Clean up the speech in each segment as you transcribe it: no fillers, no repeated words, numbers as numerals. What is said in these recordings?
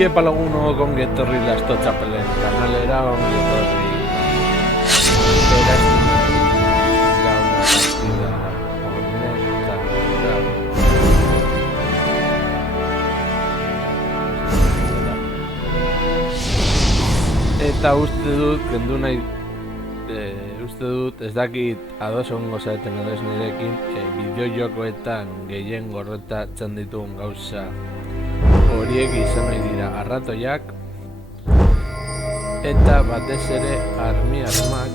Iepa laguno ongi etorri Lasto Txapelen kanalera, ongi etorri eta uste dut, kendu nahi, uste dut, ez dakit ados ongo zaeten edo ez nirekin, bideojokoetan gehien gorrotatzen ditugun gauza horiek izan nahi dira arratoiak eta batez ere armak.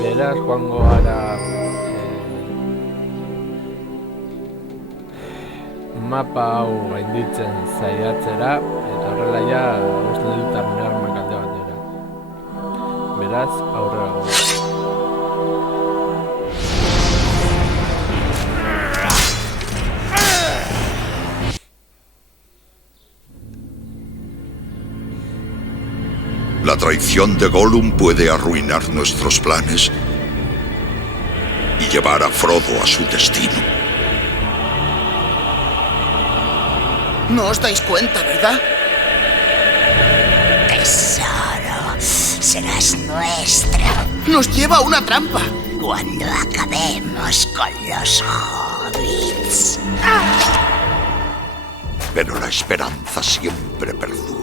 Beraz joango gara mapa hau gainditzen saiatzera eta horrela ja uste dut armak alde batera. Beraz aurrera goaz. La traición de Gollum puede arruinar nuestros planes y llevar a Frodo a su destino. No os dais cuenta, ¿verdad? Tesoro, serás nuestro ¡Nos lleva a una trampa! cuando acabemos con los hobbits. Pero la esperanza siempre perdura.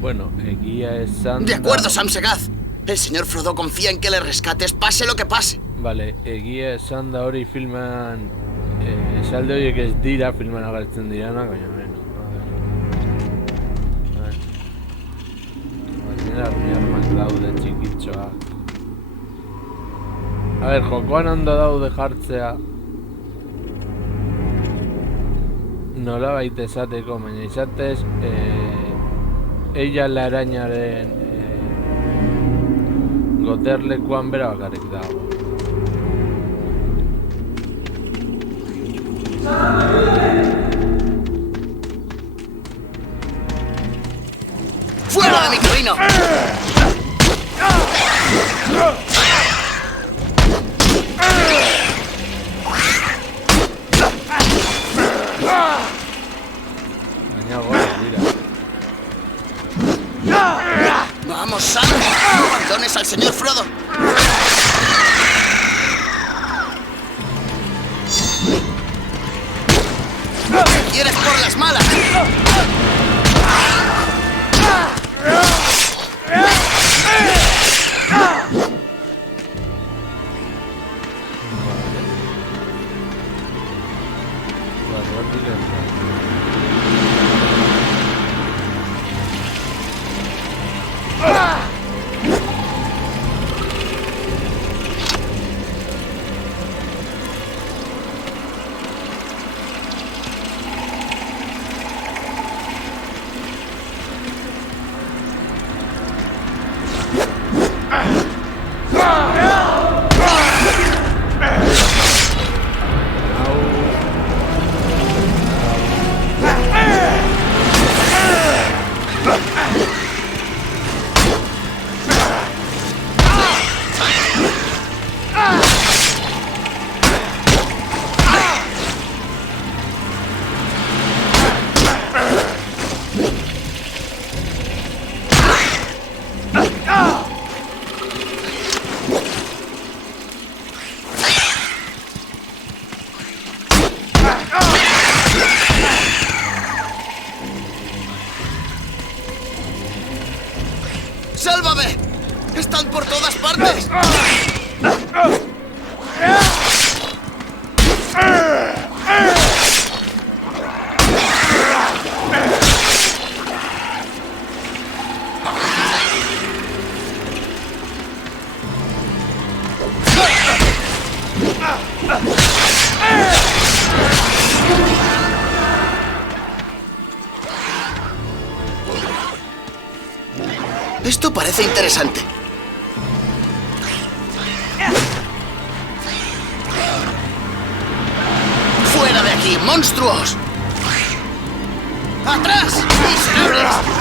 Bueno, egia esan... De acuerdo, Sam Segaz. El señor Frodo confía en que le rescates pase lo que pase. Vale, egia esan da hori filman... esalde horiek ez dira filman agertzen dirana, baina beno. Baina armak daude txikitxoak. A ver, jokoan ondo daude jartzea. Nola baita esateko, baina izatez... ella la arañaren goterlekuan bera bakarrik dago. ¡Fuera de mi camino! Baina gore, tira. ¡Vamos, Sam! ¡No abandones al señor Frodo! ¡Quieres por las malas! ¡Sálvame! ¡Están por todas partes! Esto parece interesante. ¡Fuera de aquí, monstruos! ¡Atrás, miserables!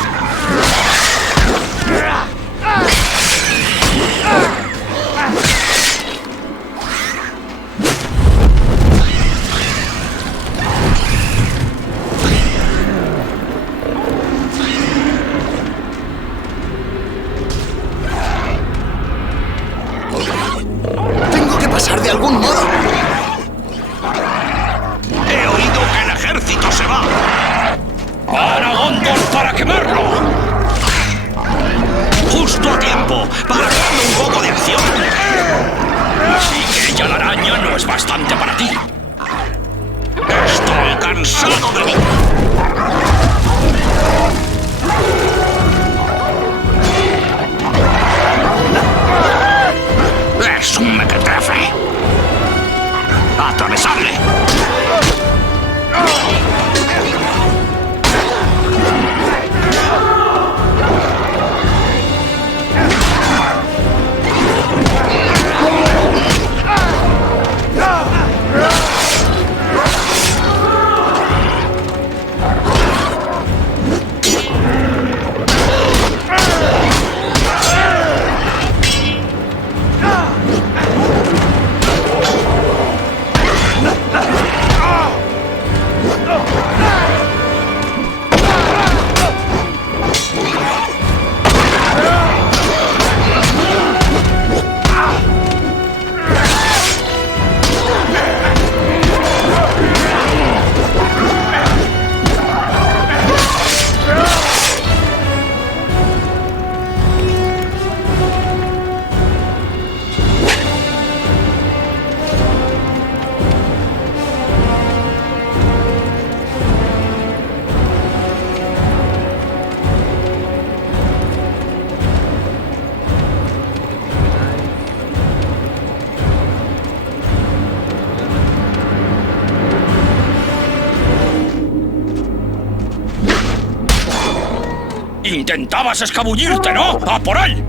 Intentabas escabullirte, ¿no? ¡A por él!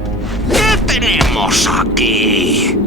¿Qué tenemos aquí?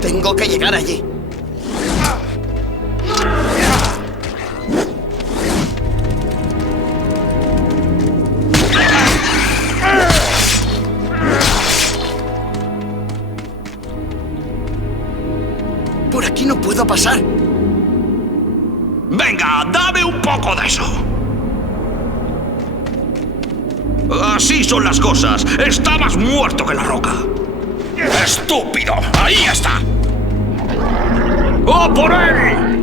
Tengo que llegar allí. Por aquí no puedo pasar. Venga, dame un poco de eso. Así son las cosas. Está más muerto que la roca. ¡Estúpido! ¡Ahí está! ¡Oh, por él!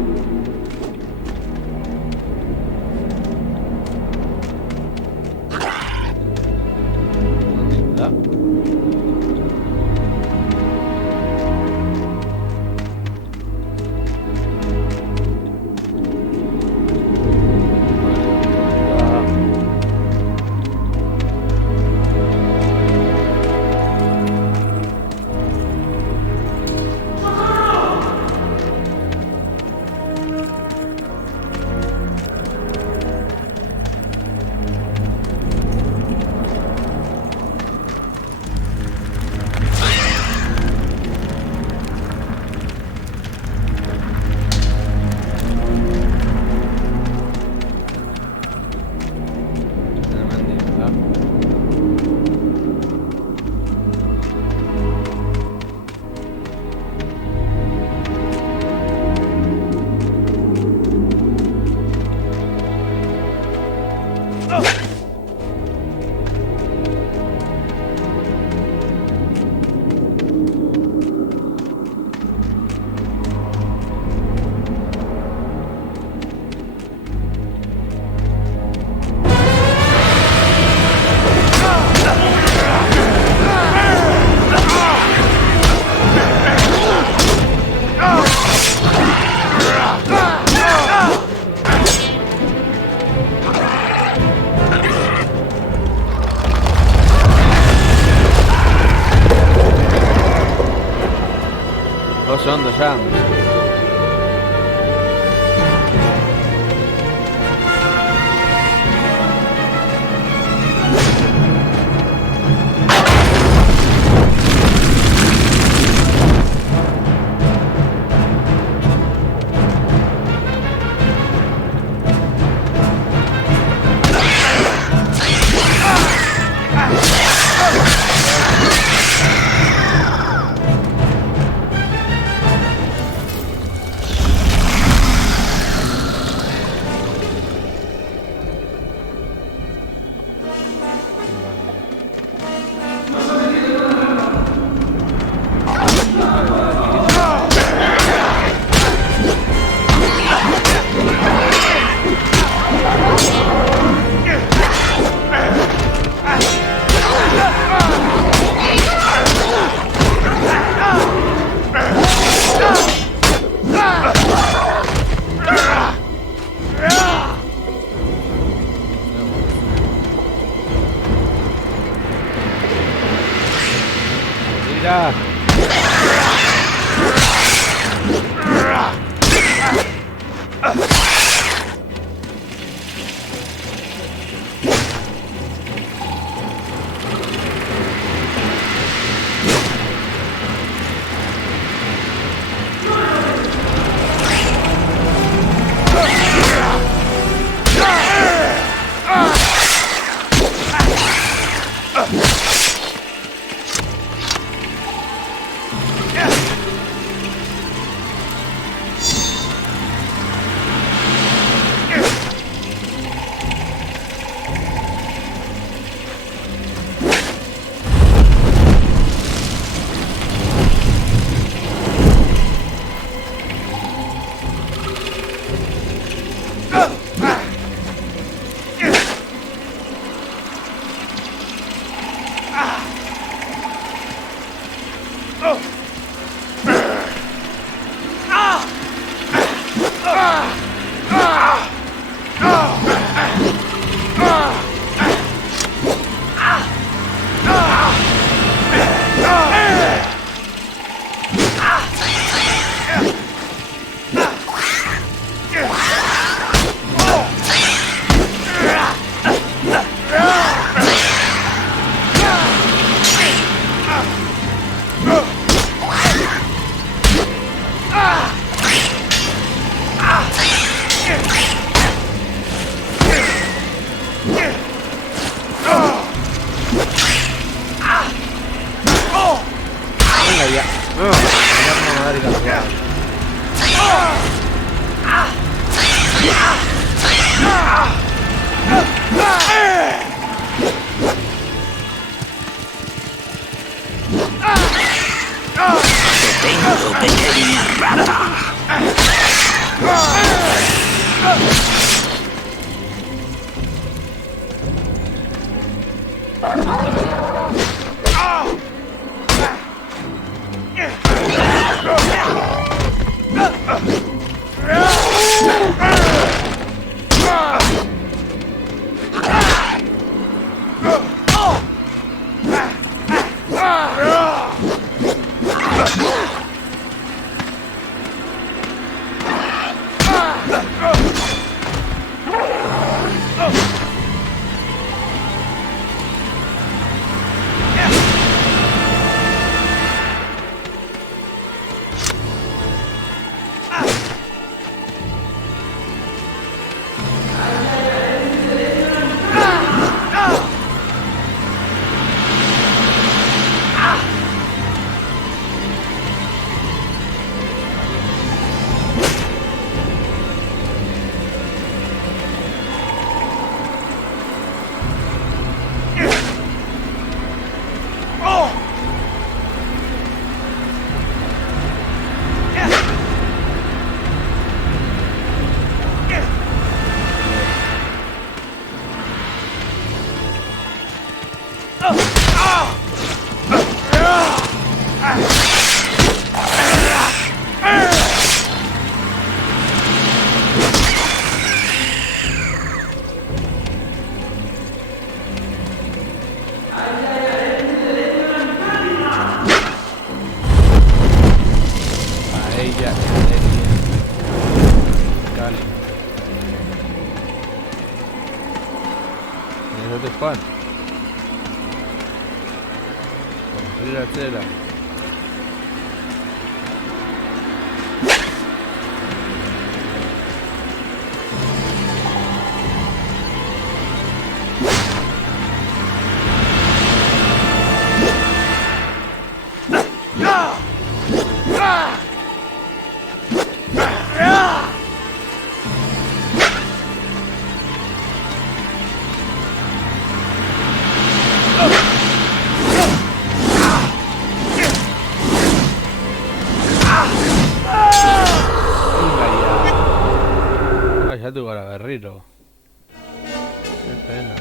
Son dos anos. Tengo pequeña rata. Juan. La tela. Ya tuvo la guerrero. Qué pena.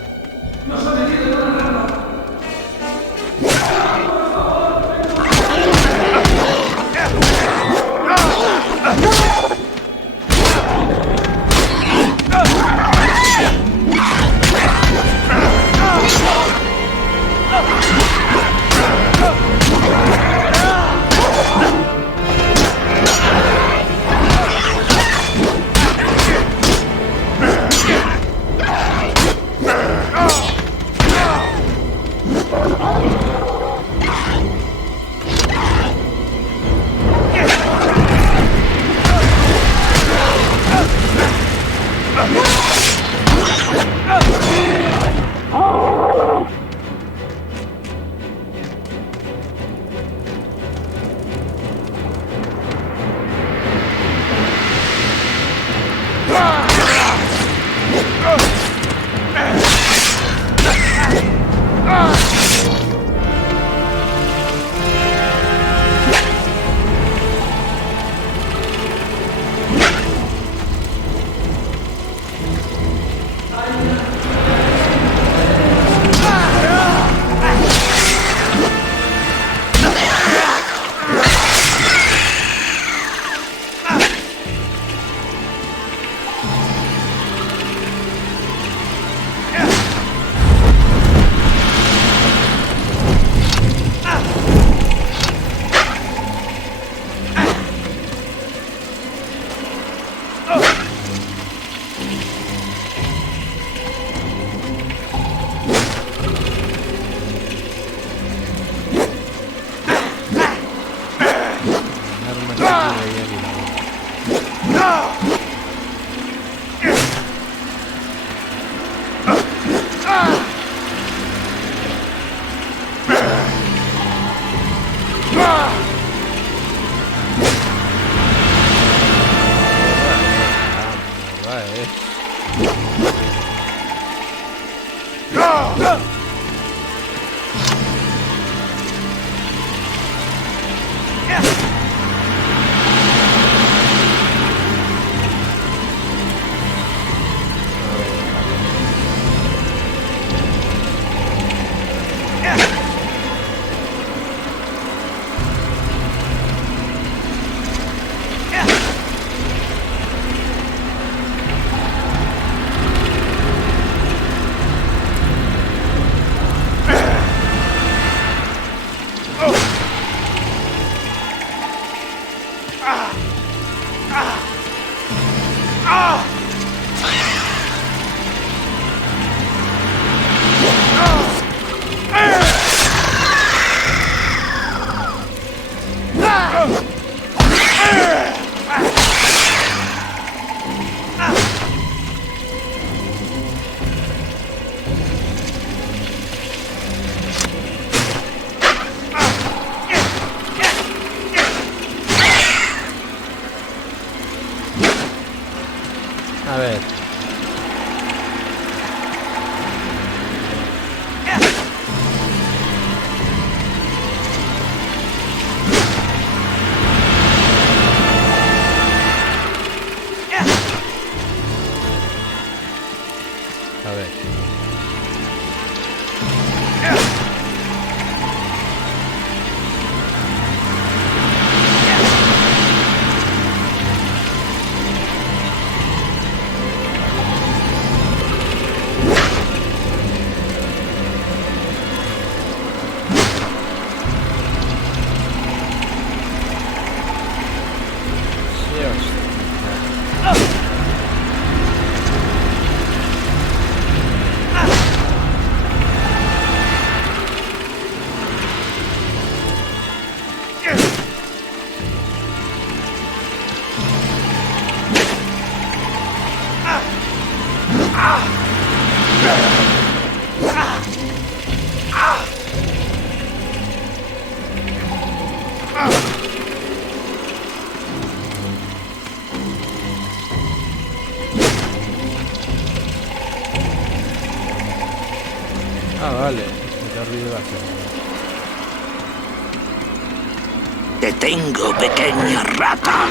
A ver. A ver. Ah, vale. Me he olvidado hacer. Te tengo, pequeña rata.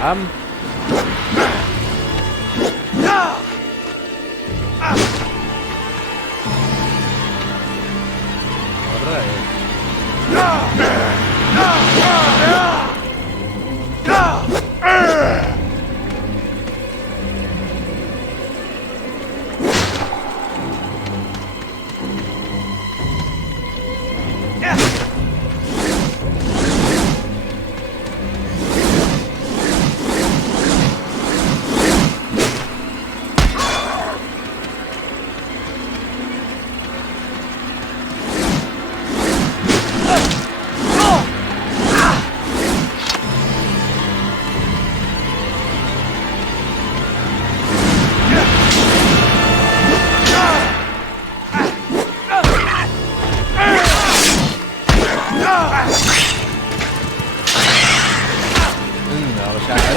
Pam.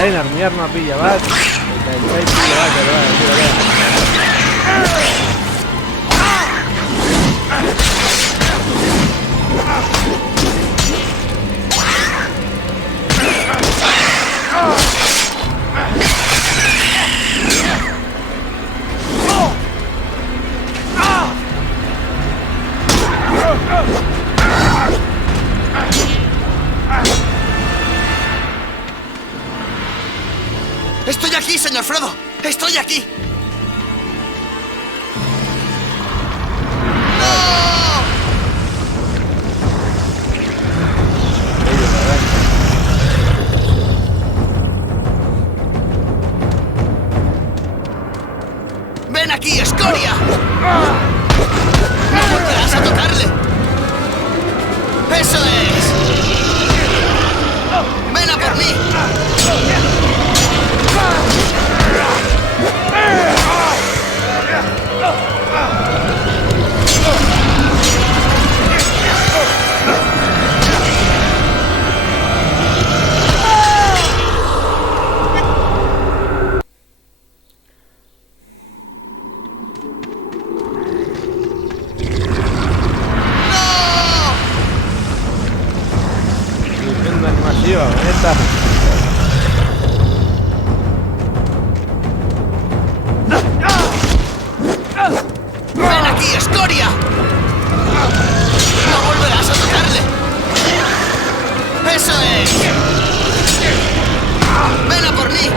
Orain armiarnoa pila bat, eta entzai pila bat, ¡Estoy aquí, señor Frodo! ¡Estoy aquí! ¡Ven aquí, escoria! ¡No volverás a tocarle! ¡Eso es! ¡Ven a por mí! ¡Ven aquí, escoria! ¡No volverás a tocarle! ¡Eso es! ¡Ven a por mí!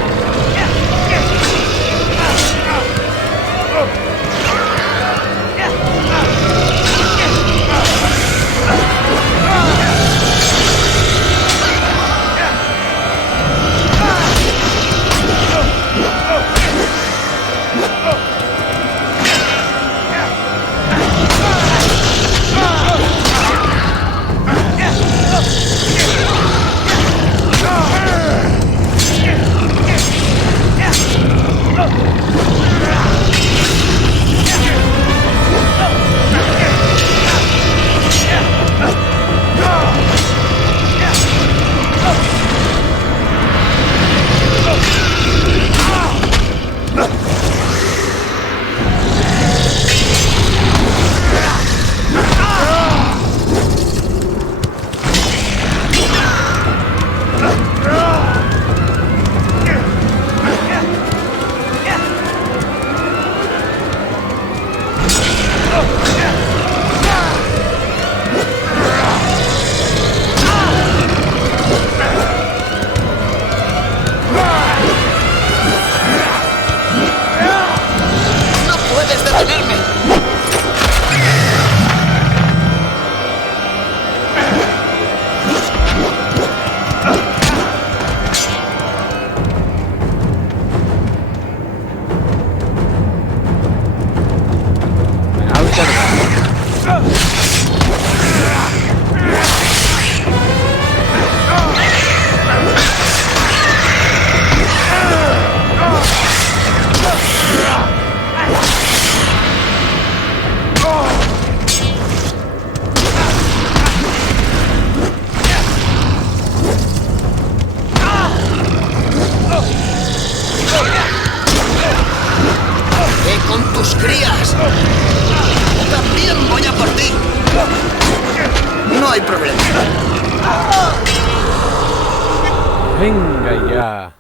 hay problema. Venga ya.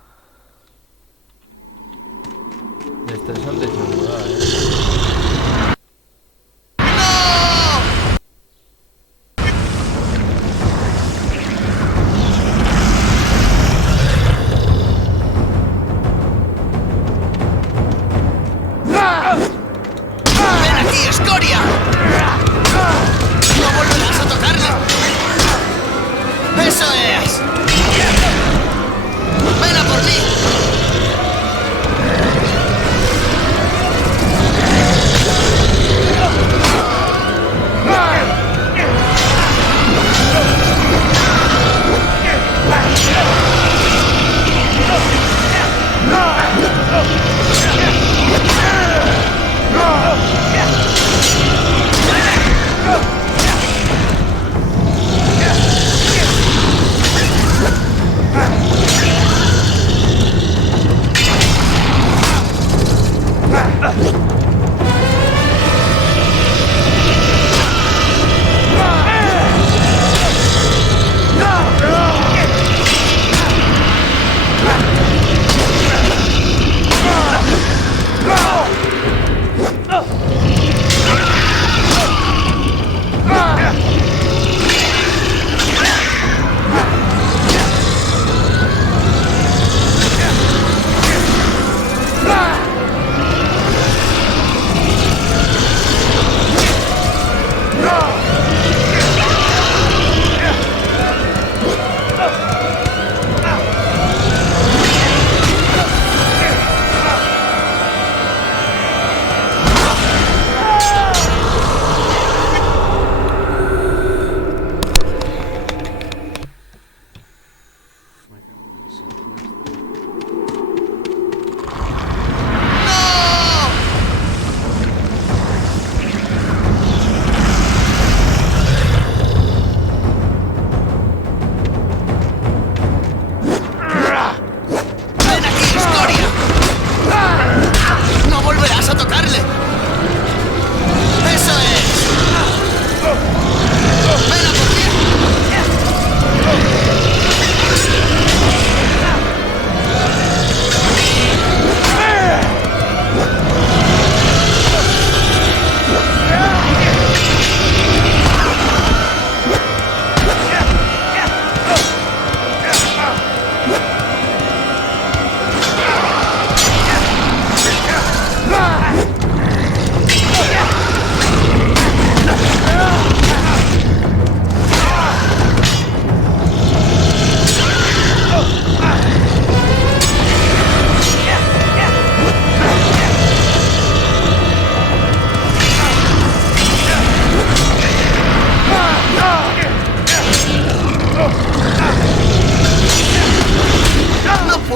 estresante izango da, ¡Ven aquí, escoria! ¡No volverás a tocarle! ¡Eso es! ¡Ven a por mí!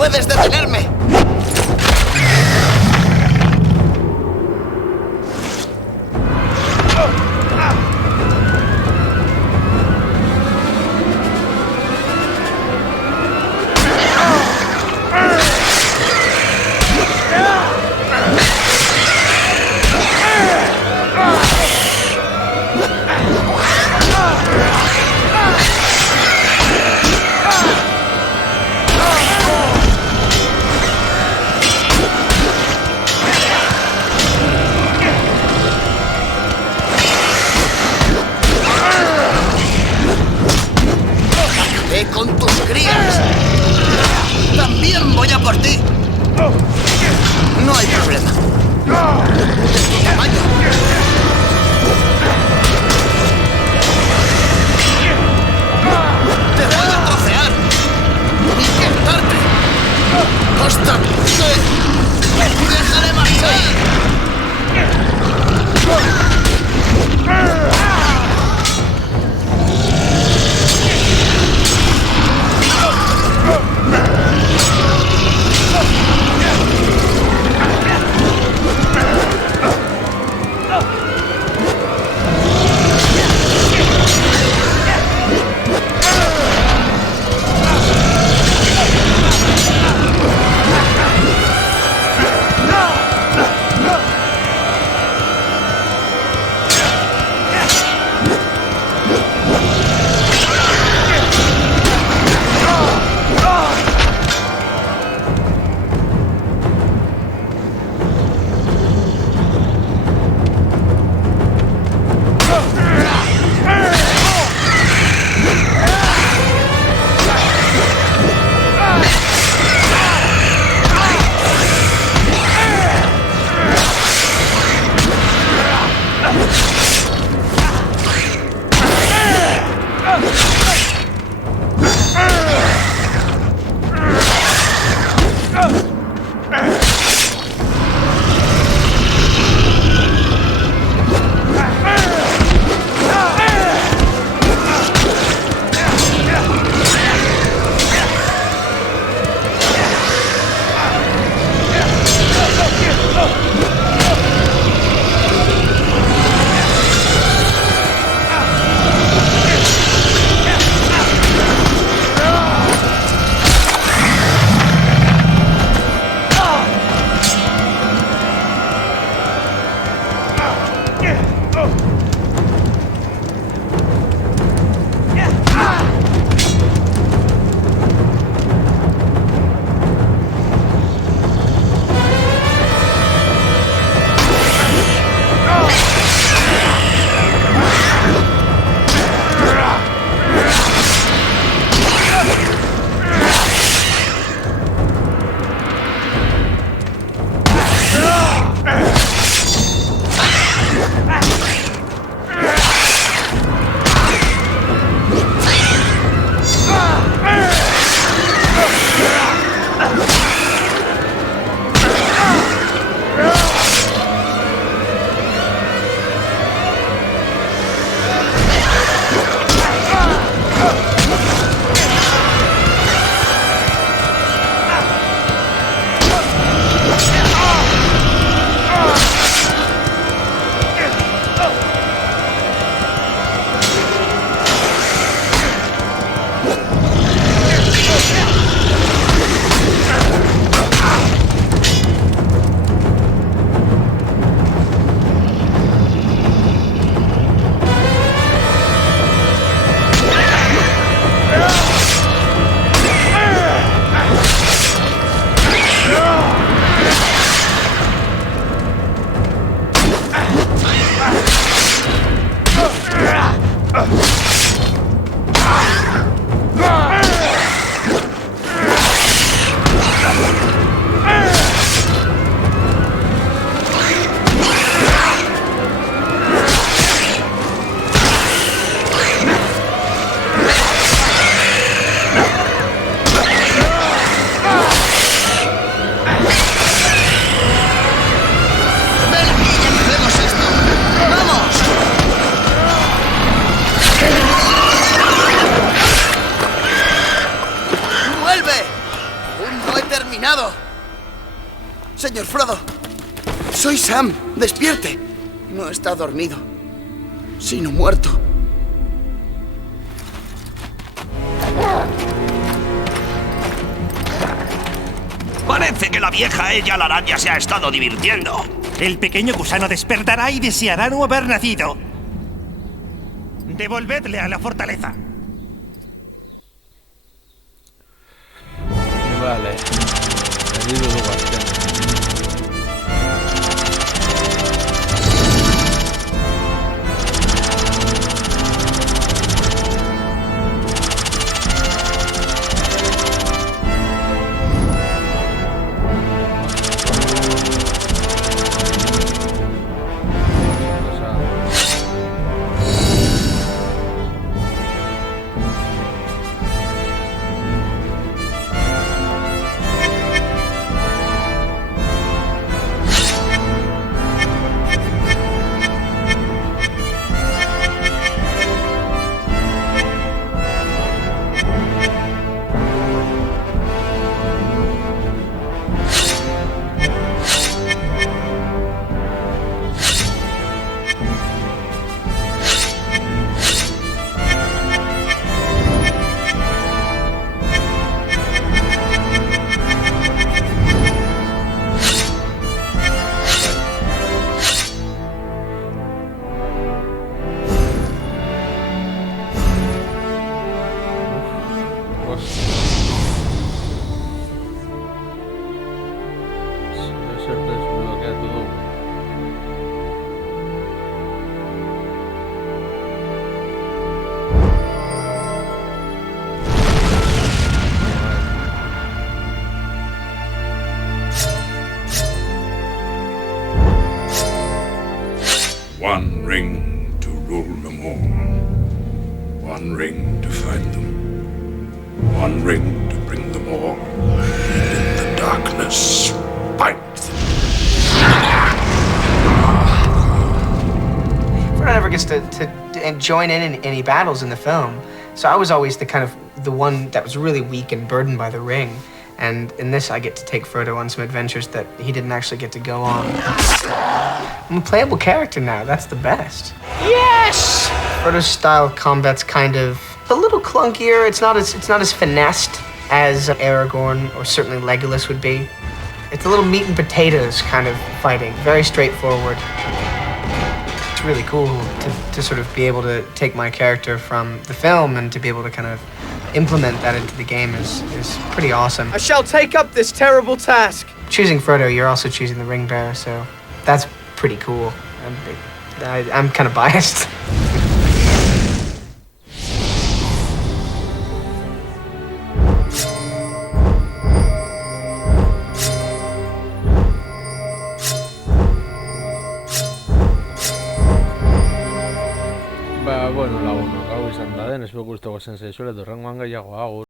puedes detenerme. Señor Frodo. Soy Sam. Despierte. No está dormido, sino muerto. Parece que la vieja ella la araña se ha estado divirtiendo. El pequeño gusano despertará y deseará no haber nacido. Devolvedle a la fortaleza. Vale. Herido de Guardián. Eso desbloquea todo. One ring to rule them all. One ring to find them. One ring to bring them all. And in the darkness, fight them. Frodo never gets to join in any battles in the film, so I was always the one that was really weak and burdened by the ring. And in this, I get to take Frodo on some adventures that he didn't actually get to go on. I'm a playable character now. That's the best. Yes! Frodo's style of combat's kind of a little clunkier. It's not as finessed as Aragorn or certainly Legolas would be. It's a little meat and potatoes kind of fighting. Very straightforward. It's really cool to sort of be able to take my character from the film and to be able to kind of implement that into the game is pretty awesome. I shall take up this terrible task. Choosing Frodo, you're also choosing the ring bearer, so that's pretty cool. I'm kind of biased. Ba, bueno, lagunok, hau izan da den, espero guztoko zen zaizuela, durrengoan gehiago, agur.